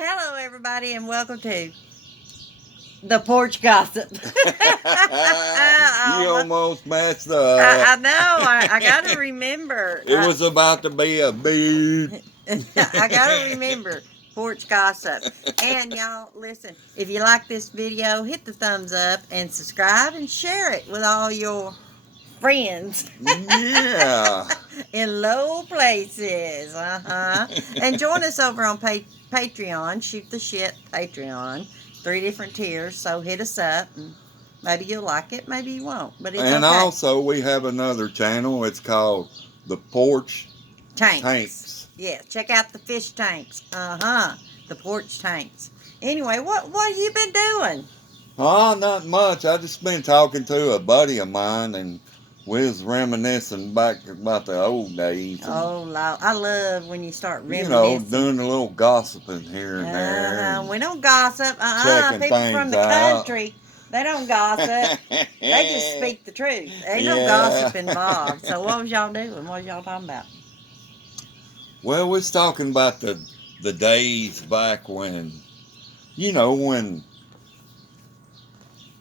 Hello, everybody, and welcome to the Porch Gossip. You I, almost messed I up. know. I got to remember. It was about to be a beep. I got to remember Porch Gossip. And y'all, listen, if you like this video, hit the thumbs up and subscribe and share it with all your friends. Yeah. In low places. And join us over on Patreon. Shoot the Shit Patreon. 3 different tiers. So hit us up. And maybe you'll like it. Maybe you won't. But it's And okay. also, we have another channel. It's called The Porch Tanks. Yeah, check out the fish tanks. The porch tanks. Anyway, what have you been doing? Oh, not much. I just been talking to a buddy of mine, and we was reminiscing back about the old days. And, Oh, Lord. I love when you start you reminiscing. know, doing a little gossiping here and there. And We don't gossip. checking People things from the out. country, they don't gossip. They just speak the truth. Ain't no Yeah. gossip involved. So what was y'all doing? What was y'all talking about? Well, we was talking about the days back when, when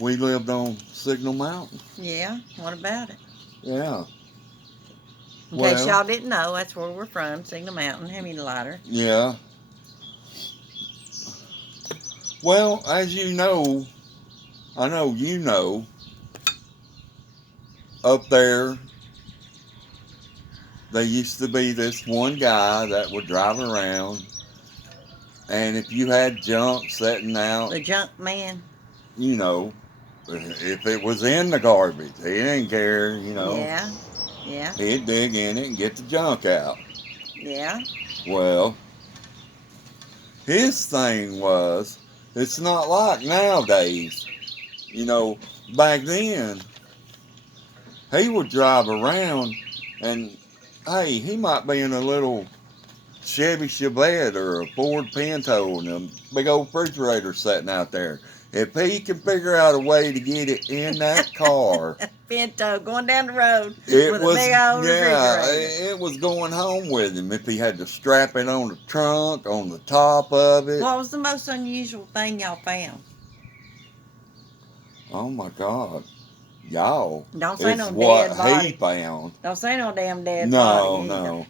we lived on Signal Mountain. Yeah, what about it? Yeah. In case y'all didn't know, that's where we're from, Signal Mountain, Hemi-Lighter. Yeah. Well, as you know, I know you know, up there, there used to be this one guy that would drive around, and if you had junk sitting out, The junk man. If it was in the garbage, he didn't care, Yeah. He'd dig in it and get the junk out. Yeah. Well, his thing was, it's not like nowadays. Back then, he would drive around and, hey, he might be in a little Chevy Chevette or a Ford Pinto and a big old refrigerator sitting out there. If he can figure out a way to get it in that car, Pinto going down the road it with was, a big old refrigerator. it was going home with him. If he had to strap it on the trunk, on the top of it. What was the most unusual thing y'all found? Oh my God. Y'all. Don't say It's no what dead body. he found. Don't say no damn dead body. No.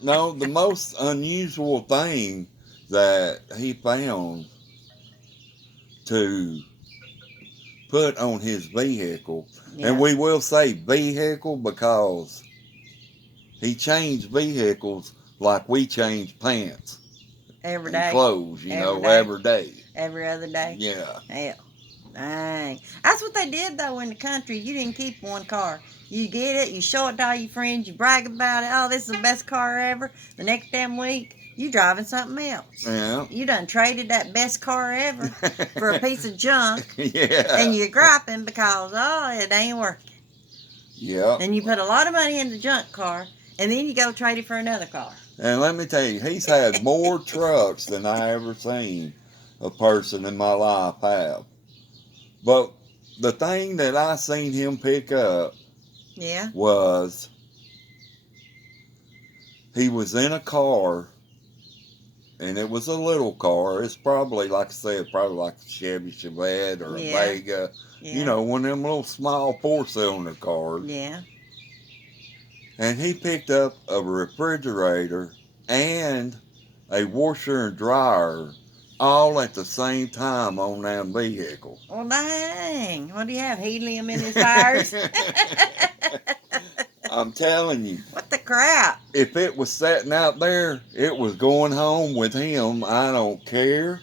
No, the most unusual thing that he found to put on his vehicle, and we will say vehicle because he changed vehicles like we change pants every and day. clothes, every day. Every other day. Yeah. Hell, dang. That's what they did though in the country. You didn't keep one car. You get it, you show it to all your friends, you brag about it. Oh, this is the best car ever. The next damn week, you driving something else. Yeah. You done traded that best car ever for a piece of junk. Yeah. And you're griping because, it ain't working. Yeah. And you put a lot of money in the junk car, and then you go trade it for another car. And let me tell you, he's had more trucks than I ever seen a person in my life have. But the thing that I seen him pick up was he was in a car, and it was a little car. It's probably, like I said, probably like a Chevy Chevette or a Vega. Yeah. One of them little small 4-cylinder cars. Yeah. And he picked up a refrigerator and a washer and dryer all at the same time on that vehicle. Well, dang. What do you have, helium in his tires? I'm telling you. What the crap? If it was sitting out there, it was going home with him. I don't care.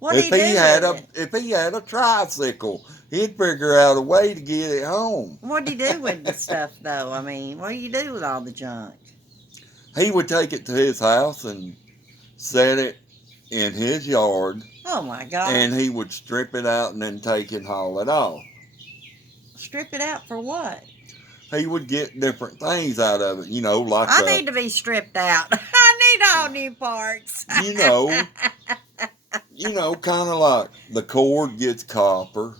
If he had a tricycle, he'd figure out a way to get it home. What do you do with the stuff, though? I mean, what do you do with all the junk? He would take it to his house and set it in his yard. Oh, my God. And he would strip it out and then take it and haul it off. Strip it out for what? He would get different things out of it, like I need to be stripped out. I need all new parts. Kind of like the cord gets copper.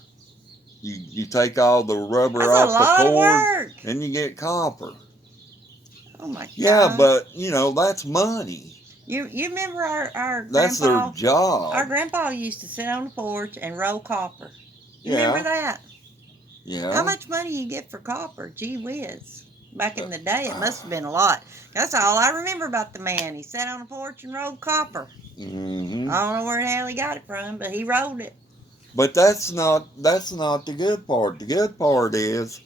You take all the rubber off the cord and you get copper. Oh my God. Yeah, but that's money. You remember our That's their grandpa? job. Our grandpa used to sit on the porch and roll copper. You Yeah. remember that? Yeah. How much money you get for copper? Gee whiz. Back in the day, it must have been a lot. That's all I remember about the man. He sat on the porch and rolled copper. Mm-hmm. I don't know where the hell he got it from, but he rolled it. But that's not the good part. The good part is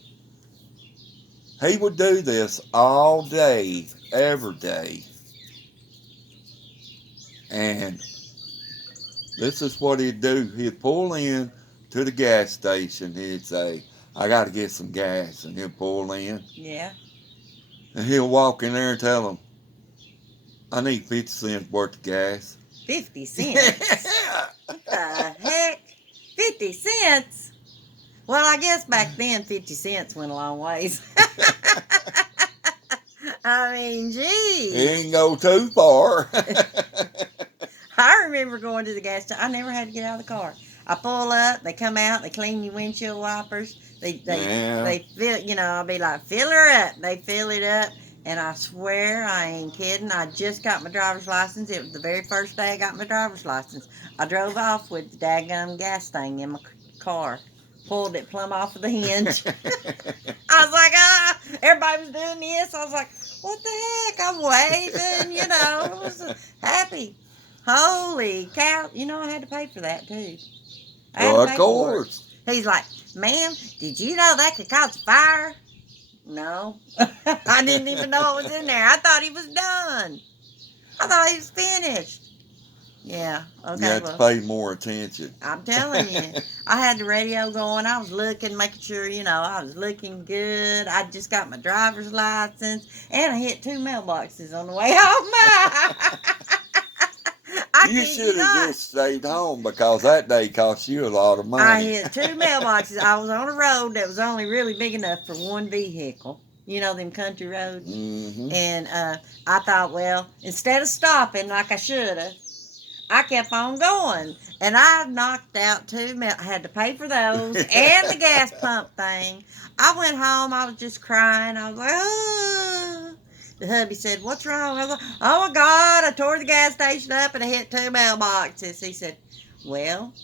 he would do this all day, every day. And this is what he'd do. He'd pull in to the gas station. He'd say, I got to get some gas. And he'd pull in. Yeah. And he'll walk in there and tell them, I need 50 cents worth of gas. 50 cents? What the heck? 50 cents? Well, I guess back then 50 cents went a long ways. I mean, geez. He ain't go too far. I remember going to the gas station. I never had to get out of the car. I pull up, they come out, they clean your windshield wipers. They fill, I'll be like, fill her up. They fill it up. And I swear, I ain't kidding. I just got my driver's license. It was the very first day I got my driver's license. I drove off with the daggum gas thing in my car. Pulled it plumb off of the hinge. I was like, everybody was doing this. I was like, what the heck? I'm waving, I was happy. Holy cow. I had to pay for that, too. Well, of course. He's like, ma'am, did you know that could cause a fire? No. I didn't even know it was in there. I thought he was done. I thought he was finished. Yeah. Okay. You have to pay more attention. I'm telling you. I had the radio going. I was looking, making sure, I was looking good. I just got my driver's license. And I hit 2 mailboxes on the way home. You should have just stayed home because that day cost you a lot of money. I hit 2 mailboxes. I was on a road that was only really big enough for one vehicle. Them country roads. Mm-hmm. And I thought, well, instead of stopping like I should have, I kept on going. And I knocked out 2 I had to pay for those and the gas pump thing. I went home. I was just crying. I was like, oh. The hubby said, what's wrong? I was like, oh my God, I tore the gas station up and I hit 2 mailboxes. He said, well,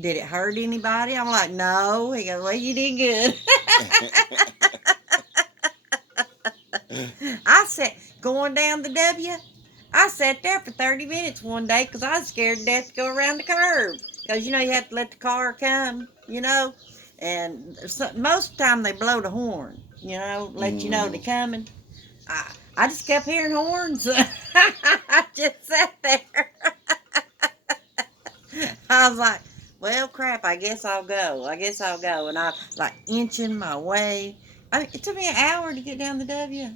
did it hurt anybody? I'm like, no. He goes, well, you did good. I sat, going down the W, I sat there for 30 minutes one day because I was scared to death to go around the curb. Because, you have to let the car come, And most of the time they blow the horn, let you know they're coming. I just kept hearing horns. I just sat there. I was like, well, crap, I guess I'll go. And I like inching my way. It took me an hour to get down the W.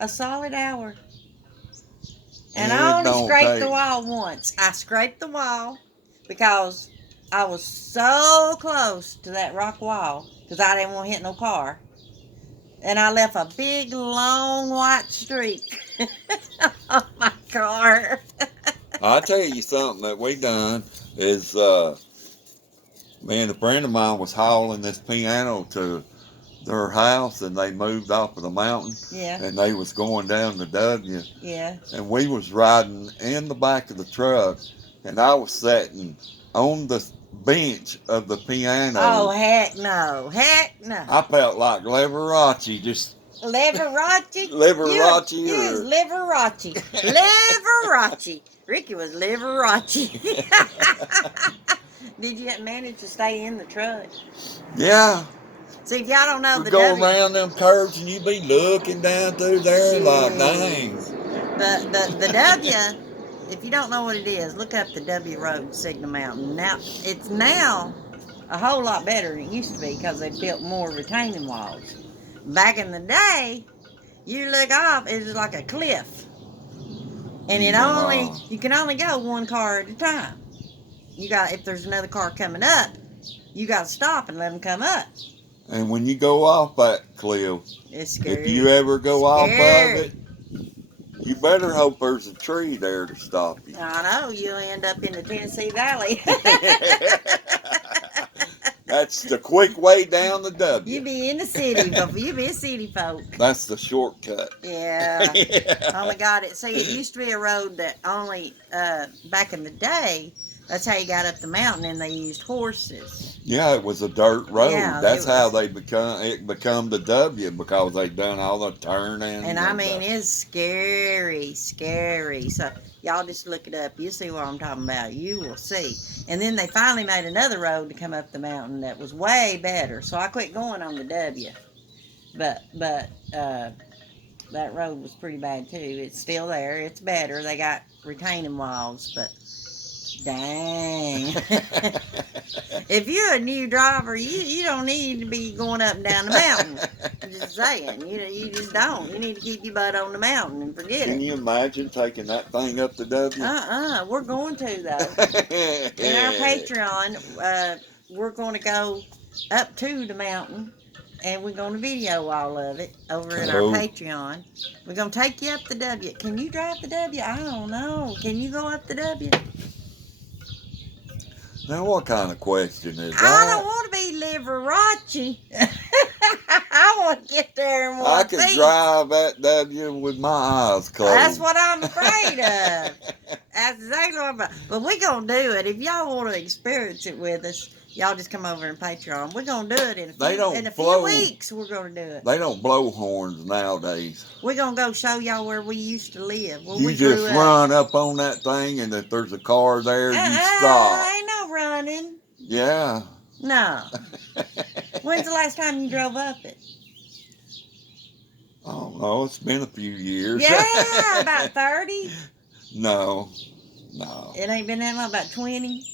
A solid hour. And I only scraped the wall once. I scraped the wall because I was so close to that rock wall because I didn't want to hit no car. And I left a big, long, white streak on my car. I'll tell you something that we done is, me and a friend of mine was hauling this piano to their house, and they moved off of the mountain. Yeah. And they was going down the W. Yeah. And we was riding in the back of the truck, and I was sitting on the bench of the piano. Oh, heck no. I felt like Liberace, just... Liberace? Liberace. You was Liberace. Liberace. Ricky was Liberace. Did you manage to stay in the truck? Yeah. See, if y'all don't know we the go around them curves and you be looking down through there like, dang. The W, if you don't know what it is, look up the W Road, Signal Mountain. Now, it's now a whole lot better than it used to be because they built more retaining walls. Back in the day, you look off, it was like a cliff. And you can only go 1 car at a time. If there's another car coming up, you got to stop and let them come up. And when you go off that cliff, it's scary. If you ever go off of it, you better hope there's a tree there to stop you. I know, you'll end up in the Tennessee Valley. That's the quick way down the W. You be in the city, but you be a city folk. That's the shortcut. Yeah. Yeah. Oh my God! It used to be a road that only back in the day. That's how you got up the mountain, and they used horses. Yeah, it was a dirt road. Yeah, That's it how was. they become the W, because they done all the turning. And I mean, it's scary. So y'all just look it up. You see what I'm talking about. You will see. And then they finally made another road to come up the mountain that was way better. So I quit going on the W. But that road was pretty bad too. It's still there. It's better. They got retaining walls, but dang. If you're a new driver, you don't need to be going up and down the mountain. I'm just saying, you just don't. You need to keep your butt on the mountain and forget Can it. you imagine taking that thing up the W? We're going to though. In our Patreon, we're going to go up to the mountain, and we're going to video all of it over in our Cool. Patreon. We're going to take you up the W. Can you drive the W? I don't know. Can you go up the W? Now, what kind of question is I that? don't want to be Liberace. I want to get there in one I can piece. drive that W with my eyes closed. That's what I'm afraid of. That's exactly what I'm about. But we're going to do it. If y'all want to experience it with us, y'all just come over and Patreon. We're going to do it in a few weeks. We're going to do it. They don't blow horns nowadays. We're going to go show y'all where we used to live. Where You we just grew up. run up on that thing, and if there's a car there, you stop. Ain't no running. Yeah. No. When's the last time you drove up it? I don't know. It's been a few years. Yeah, about 30. No. It ain't been that long, about 20.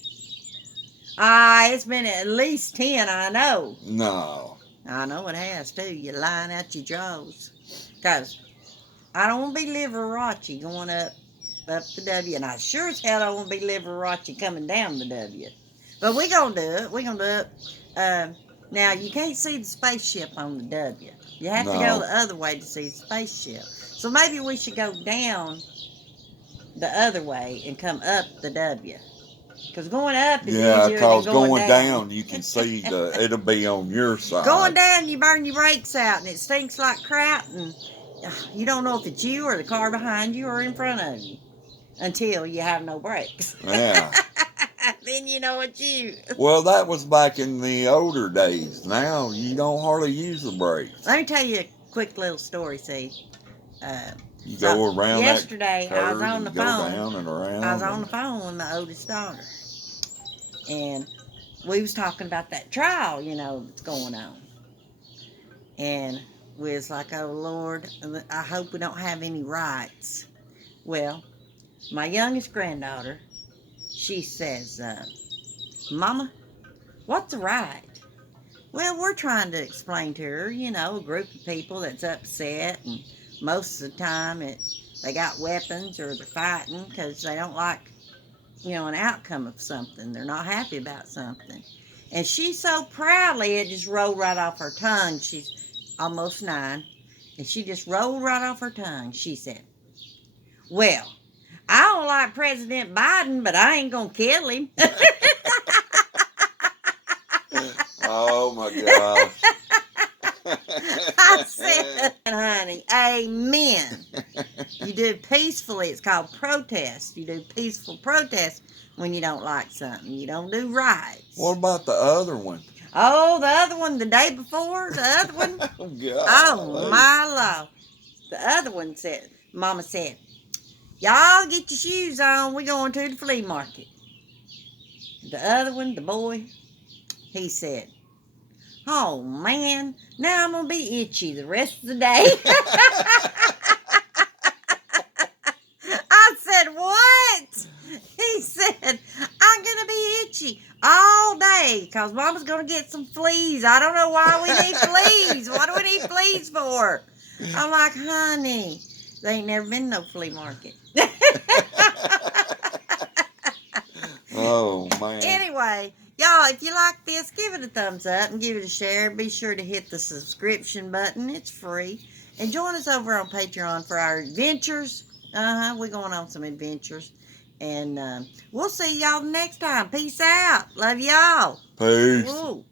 It's been at least 10, I know. No. I know it has, too. You're lying out your jaws. Because I don't want to be Liberace going up the W. And I sure as hell don't want to be Liberace coming down the W. But we're going to do it. We're going to do it. Now, you can't see the spaceship on the W. You have to go the other way to see the spaceship. So maybe we should go down the other way and come up the W. Because going up is easier than because going down you can see it'll be on your side. Going down, you burn your brakes out, and it stinks like crap, and you don't know if it's you or the car behind you or in front of you until you have no brakes. Yeah. Then you know it's you. Well, that was back in the older days. Now you don't hardly use the brakes. Let me tell you a quick little story, see. You go around yesterday, that curve, I was on the go phone. down and around. I was on the phone with my oldest daughter, and we was talking about that trial, that's going on. And we was like, oh, Lord, I hope we don't have any rights. Well, my youngest granddaughter, she says, Mama, what's a right? Well, we're trying to explain to her, a group of people that's upset, and most of the time they got weapons or they're fighting because they don't like, an outcome of something. They're not happy about something. And she so proudly, it just rolled right off her tongue. She's almost 9. And she just rolled right off her tongue. She said, well, I don't like President Biden, but I ain't going to kill him. Oh, my gosh. I said, honey, amen. You do peacefully. It's called protest. You do peaceful protest when you don't like something. You don't do riots. What about the other one? Oh, the other one the day before? The other one? Oh, God. Oh, my Lord. The other one said, Mama said, y'all get your shoes on. We're going to the flea market. The other one, the boy, he said, oh, man, now I'm going to be itchy the rest of the day. I said, what? He said, I'm going to be itchy all day because Mama's going to get some fleas. I don't know why we need fleas. What do we need fleas for? I'm like, honey, they ain't never been no flea market. Oh, man. Anyway, y'all, if you like this, give it a thumbs up and give it a share. Be sure to hit the subscription button. It's free. And join us over on Patreon for our adventures. We're going on some adventures. And we'll see y'all next time. Peace out. Love y'all. Peace. Woo.